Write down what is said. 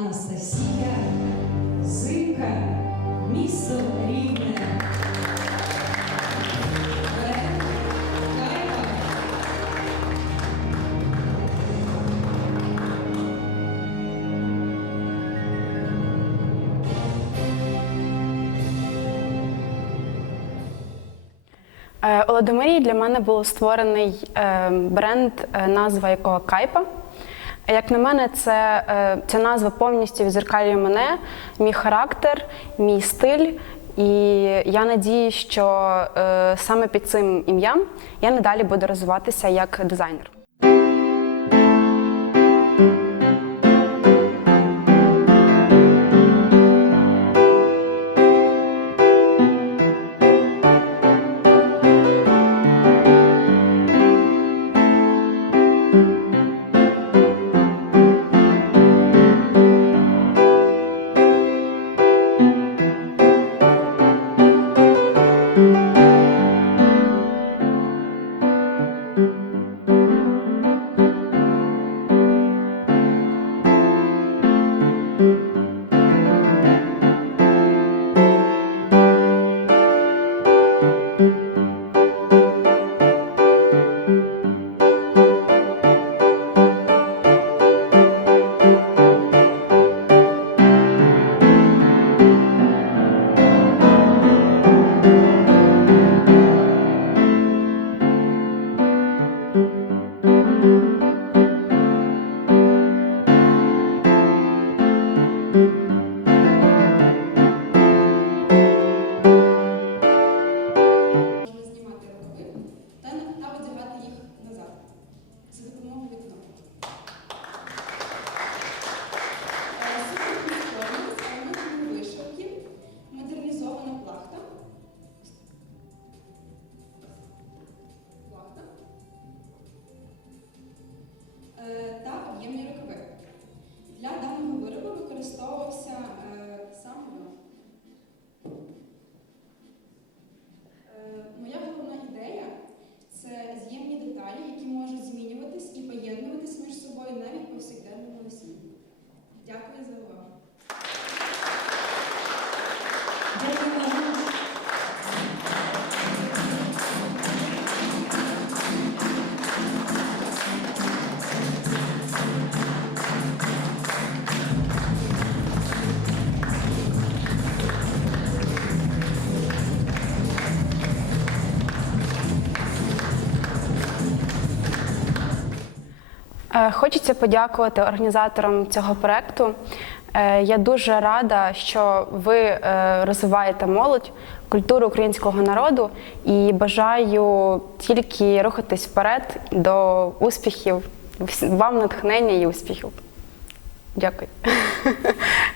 Анастасія Зимка, місто Рівне. Е, У Ладомирії для мене був створений е, бренд, е, назва якого Кайпа. Як на мене, це, е, ця назва повністю відзеркалює мене, мій характер, мій стиль. І я надію, що е, саме під цим ім'ям я надалі буду розвиватися як дизайнер. pedestal Хочеться подякувати організаторам цього проекту. Е, Я дуже рада, що ви е, розвиваєте молодь, культуру українського народу і бажаю тільки рухатись вперед до успіхів. Вам натхнення і успіхів. Дякую.